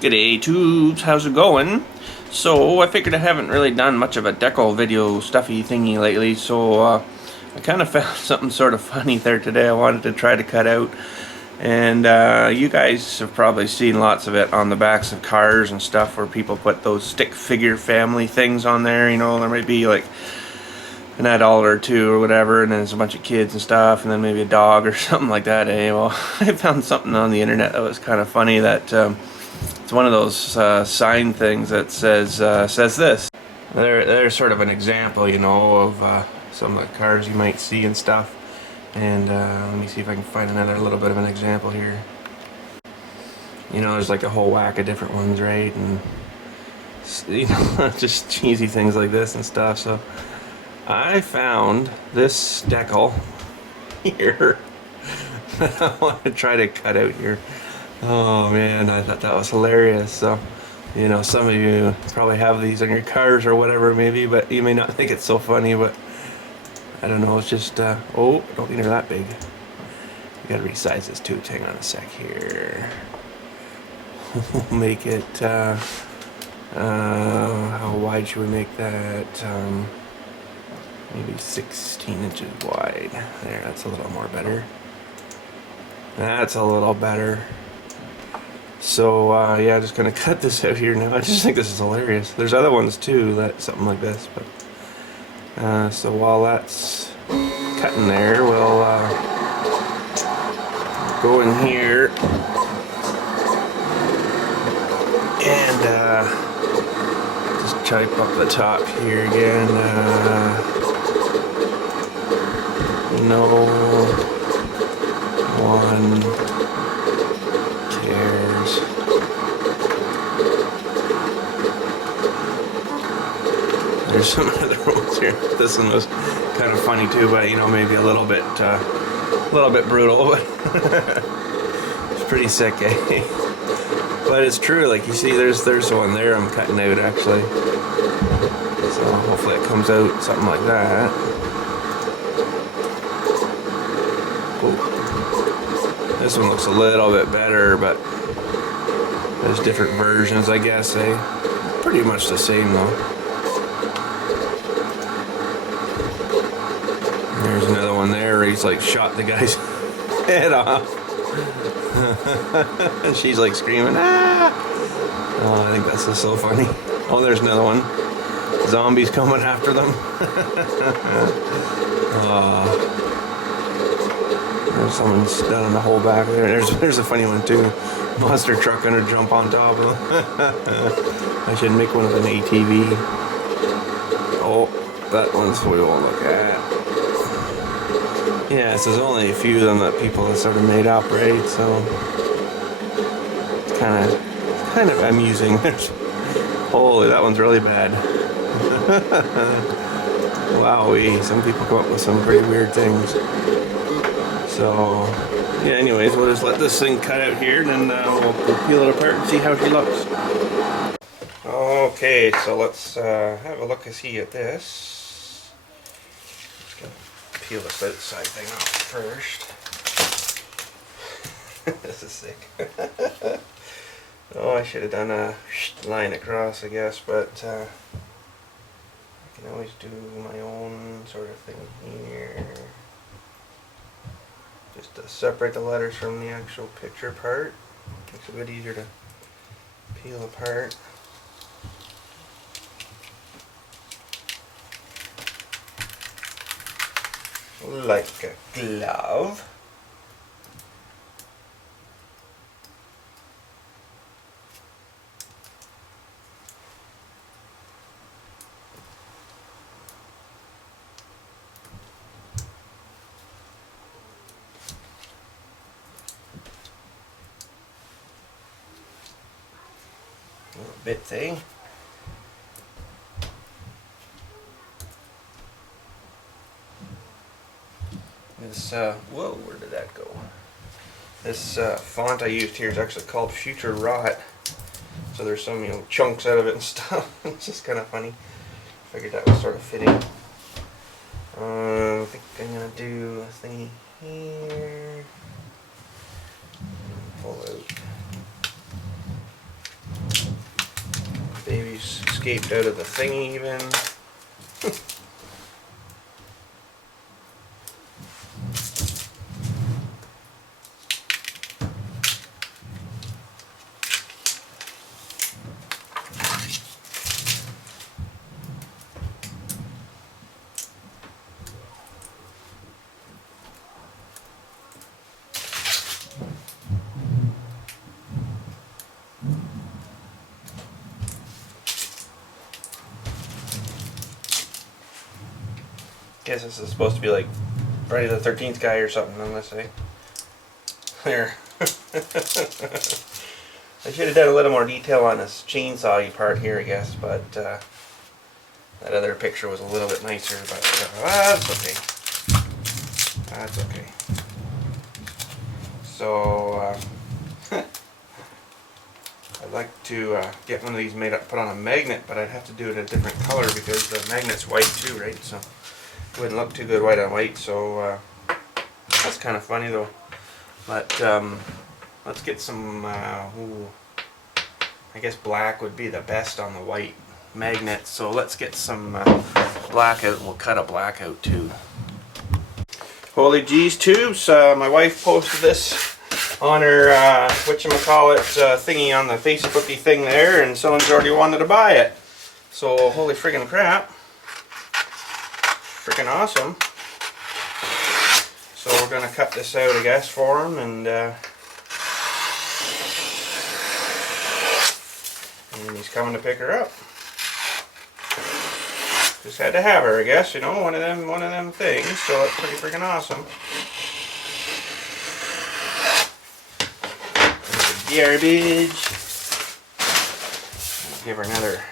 G'day tubes, how's it going? So I figured I haven't really done much of a deco video stuffy thingy lately, so I kind of found something sort of funny there today I wanted to try to cut out. And you guys have probably seen lots of it on the backs of cars and stuff where people put those stick figure family things on there. You know, there might be like an adult or two or whatever, and then there's a bunch of kids and stuff, and then maybe a dog or something like that. Well, I found something on the internet that was kind of funny that it's one of those sign things that says this. There's sort of an example, you know, of some of the cars you might see and stuff. And let me see if I can find another little bit of an example here. You know, there's like a whole whack of different ones, right? And you know, just cheesy things like this and stuff. So I found this decal here that I want to try to cut out here. Oh man, I thought that was hilarious. So, you know, some of you probably have these in your cars or whatever maybe, but you may not think it's so funny, but I don't know, it's just, oh, don't think they're that big. You gotta resize this too. Hang on a sec here. We'll make it, how wide should we make that? Maybe 16 inches wide. There, that's a little more better. That's a little better. So yeah, just gonna cut this out here now. I just think this is hilarious. There's other ones too, that something like this, but so while that's cutting there, we'll go in here and just chop up the top here again. No one cares. There's some other ones here. This one was kind of funny too, but you know, maybe a little bit brutal. But it's pretty sick, eh? But it's true. Like you see, there's one there I'm cutting out actually. So hopefully it comes out something like that. Oh. This one looks a little bit better, but there's different versions, I guess. Eh? Pretty much the same though. There's another one there where he's like shot the guy's head off. And she's like screaming, ah! Oh, I think that's just so funny. Oh, there's another one. Zombies coming after them. Oh. There's someone down in the hole back there. There's a funny one too. Monster truck gonna jump on top of them. I should make one of an ATV. Oh, that one's we won't look at. Yeah, so there's only a few of them that people have sort of made up, right? So it's kind of amusing. Holy, that one's really bad. Wowee, some people come up with some pretty weird things. So yeah, anyways, we'll just let this thing cut out here, and then we'll peel it apart and see how she looks. Okay, so let's have a look-see at this. Peel this outside thing off first. This is sick. Oh, I should have done a line across, I guess, but I can always do my own sort of thing here. Just to separate the letters from the actual picture part. Makes it a bit easier to peel apart. Like a glove. Little bit thing. This, whoa, where did that go? This font I used here is actually called Future Rot. So there's some, you know, chunks out of it and stuff. It's just kind of funny. Figured that was sort of fitting. I think I'm gonna do a thingy here. Pull out. escaped out of the thing even. Guess this is supposed to be like Friday the 13th guy or something on this, eh? There. I should have done a little more detail on this chainsaw part here, I guess, but that other picture was a little bit nicer, but that's okay. That's okay. So, I'd like to get one of these made up, put on a magnet, but I'd have to do it a different color because the magnet's white too, right? So it wouldn't look too good white on white, so that's kind of funny though. But let's get some, ooh, I guess black would be the best on the white magnet, so let's get some black out and we'll cut a black out too. Holy geez tubes, my wife posted this on her, whatchamacallit, thingy on the Facebooky thing there, and someone's already wanted to buy it. So, holy friggin' crap. Freaking awesome. So we're going to cut this out, I guess, for him, and he's coming to pick her up. Just had to have her, I guess, you know, one of them things, so it's pretty freaking awesome. Garbage. Give her another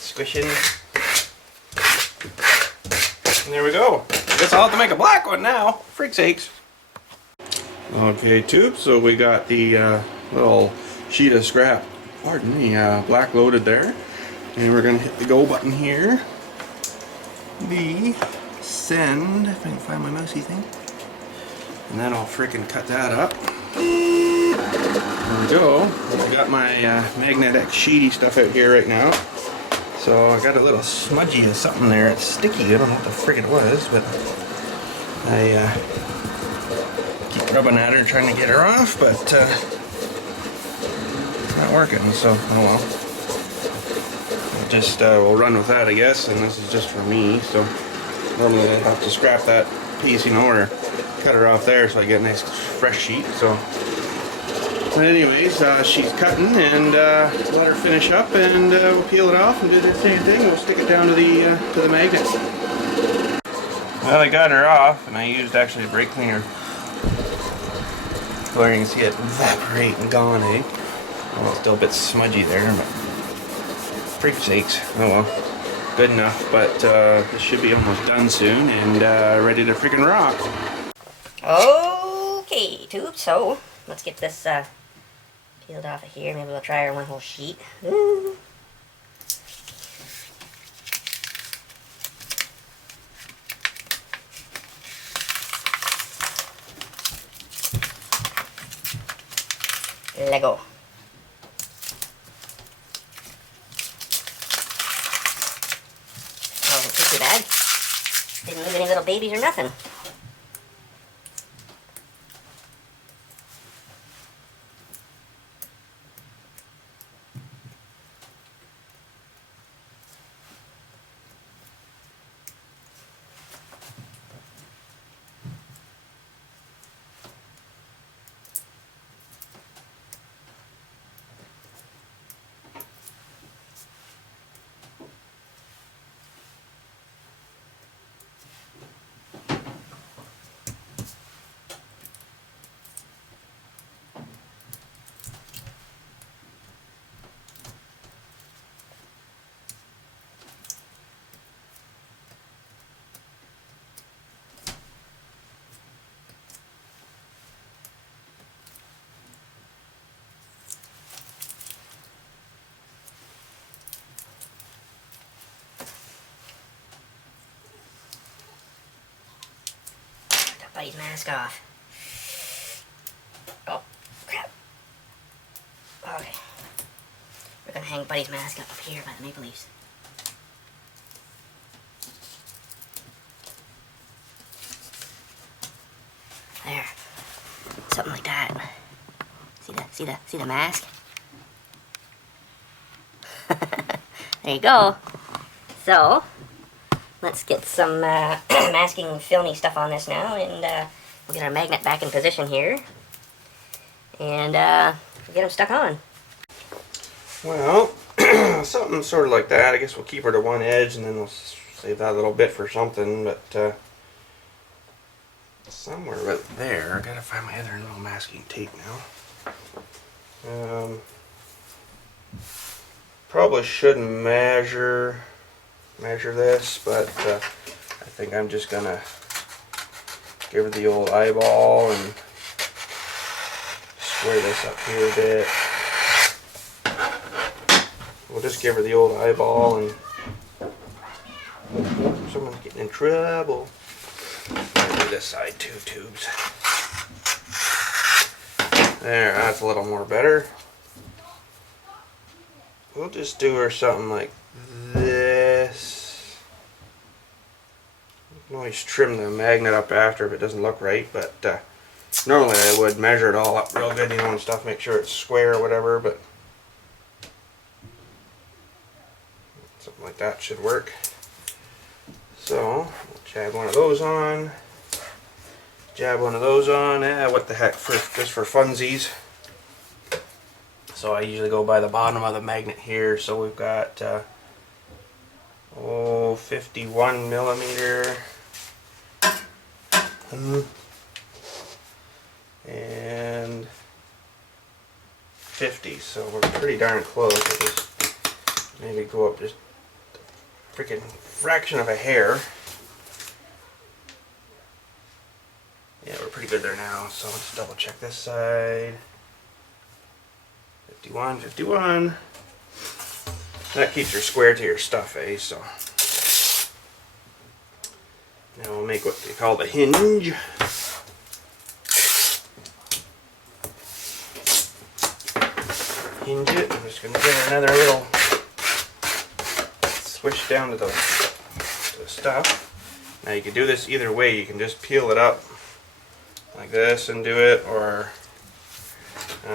squishing. And there we go. I guess I'll have to make a black one now. Freak sakes. Okay, tube. So we got the little sheet of scrap, pardon me, black loaded there. And we're going to hit the go button here. The send, if I can find my mousey thing. And then I'll freaking cut that up. There we go. I got my magnetic sheety stuff out here right now. So I got a little smudgy of something there. It's sticky. I don't know what the frick it was, but I keep rubbing at her trying to get her off, but it's not working, so oh well. Just we'll run with that, I guess, and this is just for me, so normally I'd have to scrap that piece, you know, or cut her off there so I get a nice fresh sheet. So anyways, she's cutting, and let her finish up, and we'll peel it off and do the same thing. We'll stick it down to the magnet. Well, I got her off, and I used actually a brake cleaner. Where you can see it evaporate and gone, eh? Well, it's still a bit smudgy there, but freak sakes. Oh well, good enough. But this should be almost done soon, and ready to freaking rock. Okay, tube. So let's get this peeled off of here. Maybe we'll try our one whole sheet. Ooh. Lego. Oh, wasn't too bad. Didn't leave any little babies or nothing. Buddy's mask off. Oh, crap. Okay. We're gonna hang Buddy's mask up here by the maple leaves. There. Something like that. See the mask? There you go. So, let's get some masking filmy stuff on this now, and we'll get our magnet back in position here. And we'll get them stuck on. Well, something sort of like that. I guess we'll keep her to one edge and then we'll save that little bit for something, but somewhere right there, I gotta find my other little masking tape now. Probably shouldn't measure this, but I think I'm just gonna give her the old eyeball and square this up here a bit. We'll just give her the old eyeball, and someone's getting in trouble. I'll do this side too, tubes. There, that's a little more better. We'll just do her something like this. You can always trim the magnet up after if it doesn't look right, but normally I would measure it all up real good, you know, and stuff, make sure it's square or whatever, but something like that should work. So, we'll jab one of those on. Jab one of those on. What the heck, just for funsies. So I usually go by the bottom of the magnet here. So we've got 51 millimeter. And 50. So we're pretty darn close. We'll just maybe go up just a freaking fraction of a hair. Yeah, we're pretty good there now. So let's double check this side. 51, 51. That keeps her square to your stuff, eh? So now we'll make what they call the hinge. Hinge it. I'm just going to give her another little swish down to the stuff. Now you can do this either way. You can just peel it up like this and do it, or we're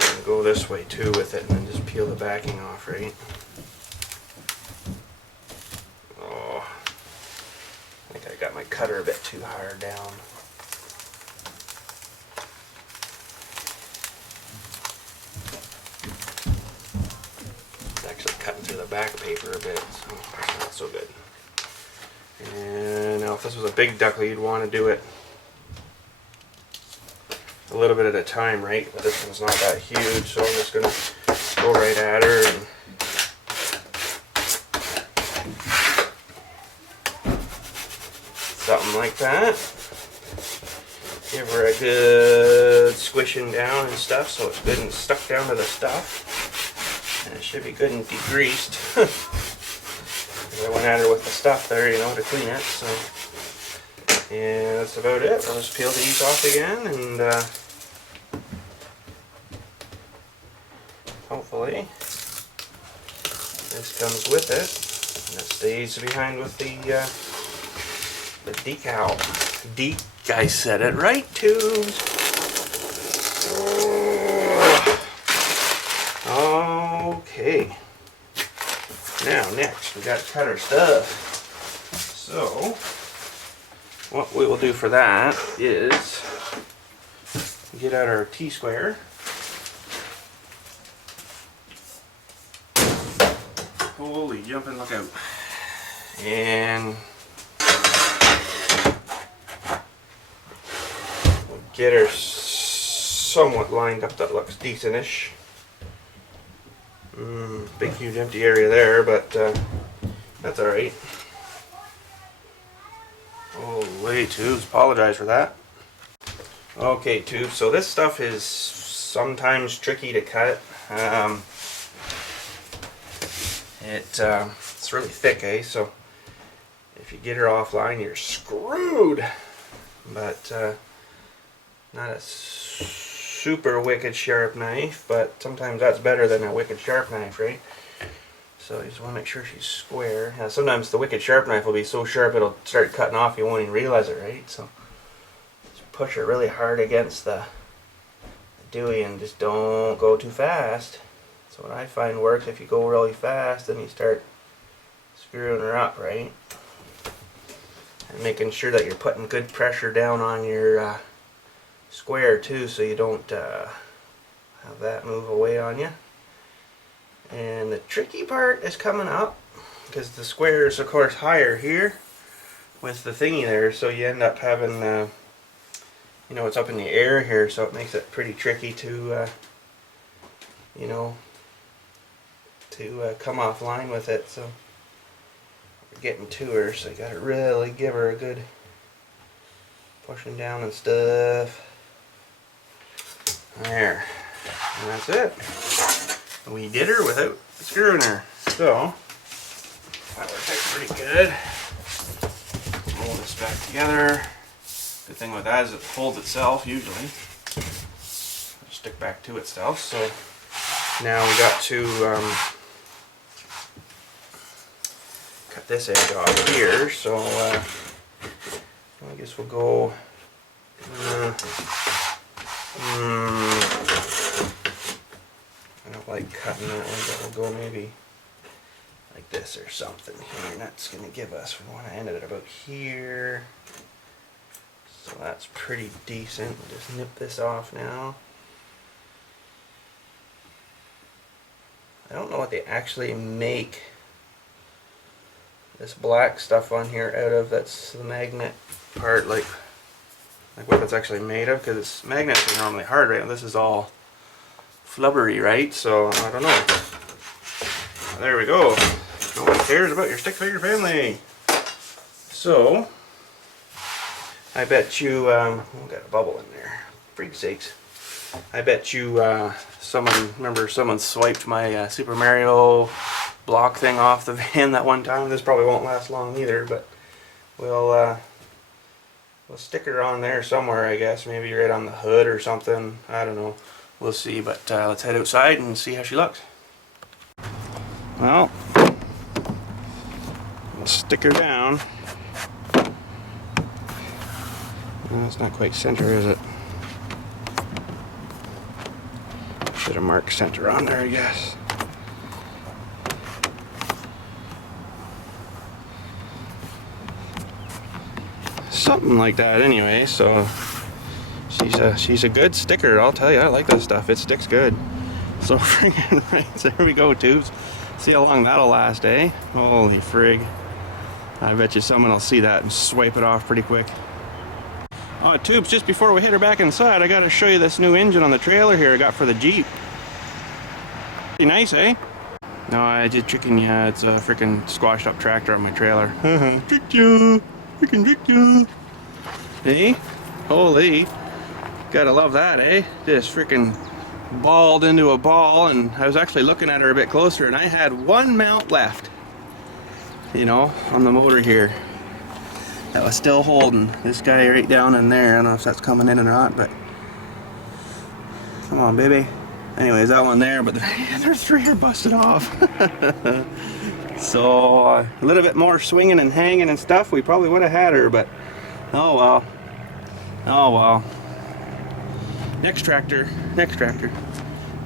going to go this way too with it and then just peel the backing off, right? Oh, I think I got my cutter a bit too hard down. It's actually cutting through the back paper a bit, so that's not so good. And now if this was a big duckling, you'd want to do it a little bit at a time, right? But this one's not that huge, so I'm just going to go right at her and something like that. Give her a good squishing down and stuff so it's good and stuck down to the stuff. And it should be good and degreased. I went at her with the stuff there, you know, to clean it, so. And that's about it. I'll just peel these off again, and hopefully this comes with it, and it stays behind with the decal. I said it right, tubes. Okay. Now, next, we got to cut our stuff. So, what we will do for that is get out our T-square. Holy jumping, look out. And we'll get her somewhat lined up that looks decentish. Big huge empty area there, but that's alright. Holy tubes, apologize for that. Okay tubes, so this stuff is sometimes tricky to cut. It's really thick, eh? So if you get her offline, you're screwed. But Not a super wicked sharp knife, but sometimes that's better than a wicked sharp knife, right? So you just want to make sure she's square. Now, sometimes the wicked sharp knife will be so sharp it'll start cutting off, you won't even realize it, right? So just push her really hard against the Dewey and just don't go too fast. So what I find works, if you go really fast, then you start screwing her up, right? And making sure that you're putting good pressure down on your square too, so you don't have that move away on you. And the tricky part is coming up, because the square is of course higher here with the thingy there, so you end up having you know, it's up in the air here, so it makes it pretty tricky to you know, to come offline with it. So we're getting to her, so you gotta really give her a good pushing down and stuff. There, and that's it. We did her without screwing her, so that worked out pretty good. Roll this back together. Good thing with that is it holds itself usually. It'll stick back to itself. So now we got to cut this edge off here. So I guess we'll go. I don't like cutting that one, but we'll go maybe like this or something here. And that's going to give us, we want to end it at about here. So that's pretty decent. We'll just nip this off now. I don't know what they actually make this black stuff on here out of. That's the magnet part, like what it's actually made of, because magnets are normally hard, right? This is all flubbery, right? So I don't know. There we go. No one cares about your stick figure family. So I bet you oh, got a bubble in there. Freak sakes. I bet you someone swiped my Super Mario block thing off the van that one time. This probably won't last long either, but we'll stick her on there somewhere, I guess. Maybe right on the hood or something. I don't know. We'll see, but let's head outside and see how she looks. Well, we'll stick her down. Well, it's not quite center, is it? Should have marked center on there, I guess. Something like that anyway, so she's a good sticker, I'll tell you. I like this stuff. It sticks good. So friggin' right, there we go, tubes. See how long that'll last, eh? Holy frig. I bet you someone will see that and swipe it off pretty quick. Oh, tubes, just before we hit her back inside, I gotta show you this new engine on the trailer here I got for the Jeep. Pretty nice, eh? No, I did tricking you. It's a freaking squashed up tractor on my trailer. Tricked you! Freaking tricked you! Eh? Holy. Gotta love that, eh? Just freaking balled into a ball, and I was actually looking at her a bit closer, and I had one mount left, you know, on the motor here. That was still holding. This guy right down in there. I don't know if that's coming in or not, but come on, baby. Anyways, that one there, but the other three are busted off. So a little bit more swinging and hanging and stuff, we probably would have had her, but oh well. Oh well. Next tractor.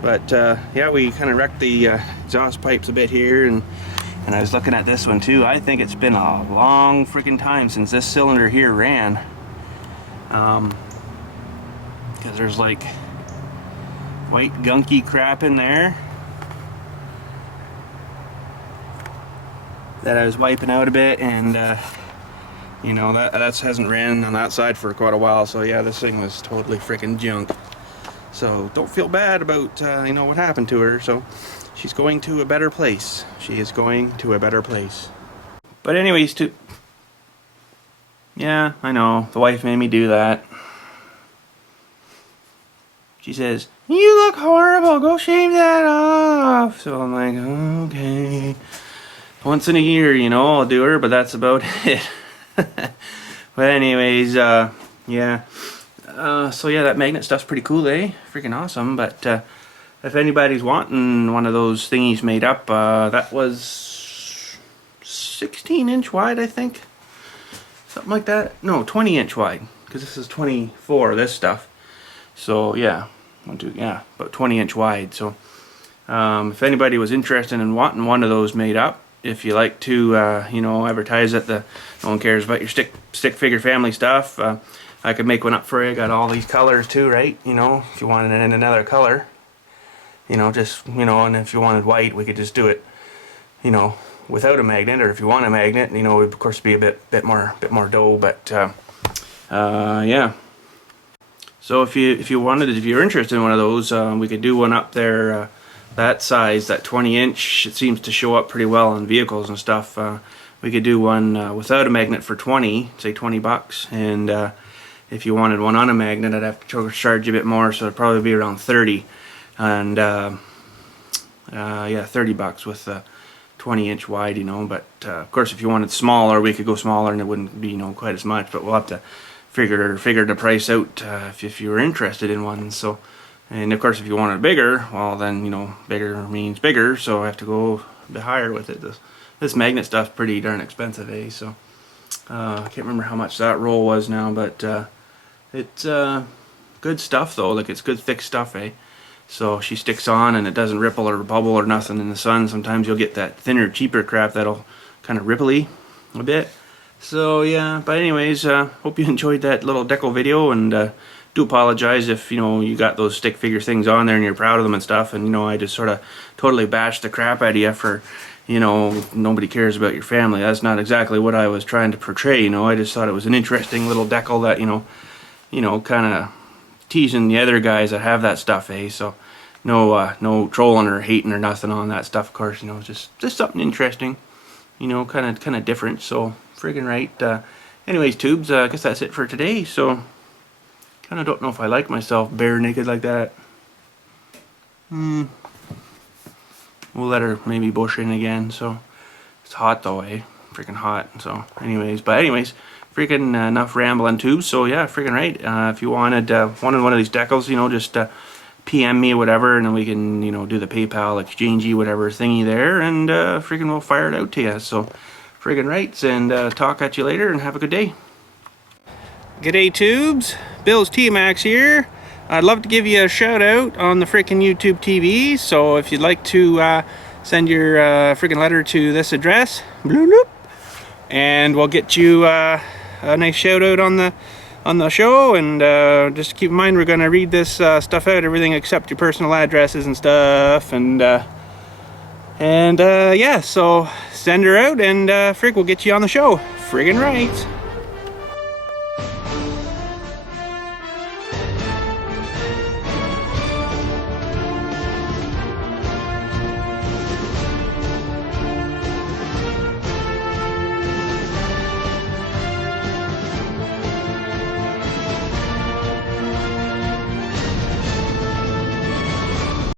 But yeah, we kind of wrecked the exhaust pipes a bit here, and I was looking at this one too. I think it's been a long freaking time since this cylinder here ran, because there's like white gunky crap in there that I was wiping out a bit, and you know, that hasn't ran on that side for quite a while. So yeah, this thing was totally freaking junk. So don't feel bad about you know, what happened to her. So she's going to a better place. She is going to a better place. But anyways, yeah, I know, the wife made me do that. She says, "You look horrible, go shave that off." So I'm like, okay. Once in a year, you know, I'll do her, but that's about it. But anyways, yeah. So yeah, that magnet stuff's pretty cool, eh? Freaking awesome. But if anybody's wanting one of those thingies made up, that was 16-inch wide, I think. Something like that. No, 20-inch wide, because this is 24, this stuff. So yeah, yeah, about 20-inch wide. So if anybody was interested in wanting one of those made up, if you like to, you know, advertise it, no one cares about your stick figure family stuff. I could make one up for you. Got all these colors too, right? You know, if you wanted it in another color, you know, just, you know, and if you wanted white, we could just do it, you know, without a magnet. Or if you want a magnet, you know, it would of course be a bit more dough. But yeah. So if you're interested in one of those, we could do one up there. That size, that 20-inch, it seems to show up pretty well on vehicles and stuff. We could do one without a magnet for 20, say 20 bucks, and if you wanted one on a magnet, I'd have to charge you a bit more, so it'd probably be around 30. And yeah, 30 bucks with 20-inch wide, you know. But of course, if you wanted smaller, we could go smaller, and it wouldn't be, you know, quite as much. But we'll have to figure the price out if you were interested in one. So, and of course, if you wanted bigger, well, then, you know, bigger means bigger. So I have to go a bit higher with it. This magnet stuff's pretty darn expensive, eh? So I can't remember how much that roll was now, but it's good stuff though. Like, it's good thick stuff, eh? So she sticks on and it doesn't ripple or bubble or nothing in the sun. Sometimes you'll get that thinner, cheaper crap that'll kind of ripply a bit. So yeah, but anyways, hope you enjoyed that little deco video, and do apologize if, you know, you got those stick figure things on there and you're proud of them and stuff, and, you know, I just sort of totally bashed the crap out of you for, you know, nobody cares about your family. That's not exactly what I was trying to portray, you know. I just thought it was an interesting little decal that, you know, kind of teasing the other guys that have that stuff, eh? So no trolling or hating or nothing on that stuff, of course, you know. Just something interesting, you know, kind of different. So friggin' right. Anyways, tubes, I guess that's it for today. So kind of don't know if I like myself bare naked like that. We'll let her maybe bush in again. So it's hot though, eh? Freaking hot. So anyways, freaking enough rambling tubes. So yeah, freaking right. If you wanted one of these decals, you know, just PM me or whatever, and then we can, you know, do the PayPal exchangey whatever thingy there, and freaking we'll fire it out to you. So friggin' rights, and talk at you later, and have a good day. G'day tubes, Bill's T-Max here. I'd love to give you a shout out on the freaking YouTube TV, so if you'd like to send your freaking letter to this address, bloop, bloop, and we'll get you a nice shout out on the show. And just keep in mind, we're gonna read this stuff out, everything except your personal addresses and stuff, and yeah, so send her out, and frig, we'll get you on the show. Friggin' right.